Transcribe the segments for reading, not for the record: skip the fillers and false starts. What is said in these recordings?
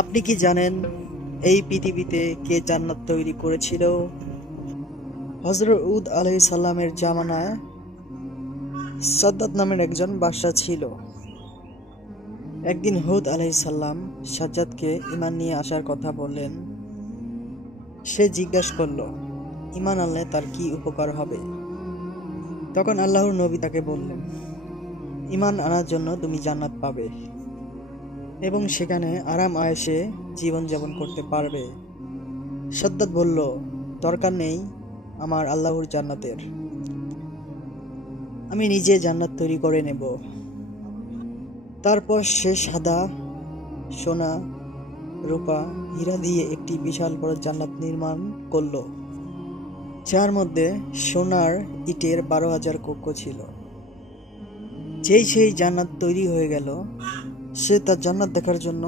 আপনি কি জানেন এই পৃথিবীতে কে জান্নাত তৈরি করেছিল? হযরত হুদ আলাইহিস সালামের জামানায় সাদ্দাত নামের একজন বাদশা ছিল। একদিন হুদ আলাইহিস সালাম সাজ্জাদকে ঈমান নিয়ে আসার কথা বললেন। সে জিজ্ঞাসা করল, ঈমান আনলে তার কি উপকার হবে? তখন আল্লাহর নবী তাকে বললেন, ঈমান আনার জন্য তুমি জান্নাত পাবে এবং সেখানে আরাম আয়েশে জীবনযাপন করতে পারবে। সাদ্দাত বলল, দরকার নেই আমার আল্লাহর জান্নাতের, আমি নিজে জান্নাত তৈরি করে নেব। তারপর সে সাদা, সোনা, রূপা, হীরা দিয়ে একটি বিশাল বড় জান্নাত নির্মাণ করল, যার মধ্যে সোনার ইটের 12,000 কক্ষ ছিল। যেই সেই জান্নাত তৈরি হয়ে গেল, সে তার জান্নাত দেখার জন্য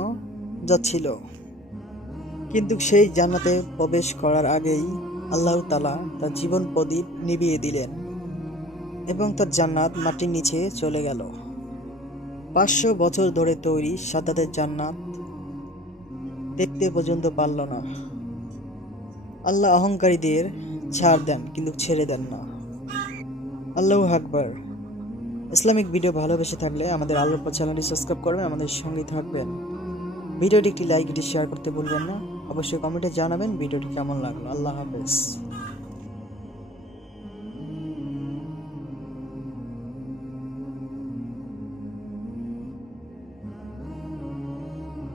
যাচ্ছিল। কিন্তু সেই জান্নাতে প্রবেশ করার আগেই আল্লাহ তাআলা তার জীবন প্রদীপ নিভিয়ে দিলেন এবং তার জান্নাত মাটির নিচে চলে গেল। 500 বছর ধরে তৈরি সাদ্দাতের জান্নাত দেখতে পর্যন্ত পারল না। আল্লাহ অহংকারীদের ছাড় দেন, কিন্তু ছেড়ে দেন না। আল্লাহু আকবার। ইসলামিক ভিডিও ভালোবেসে থাকলে আমাদের আলোর পর চ্যানেলটি সাবস্ক্রাইব করবেন, আমাদের সঙ্গে থাকবেন। ভিডিওটি একটি লাইক দিয়ে শেয়ার করতে ভুলবেন না। অবশ্যই কমেন্টে জানাবেন ভিডিওটি কেমন লাগলো। আল্লাহ হাফেজ।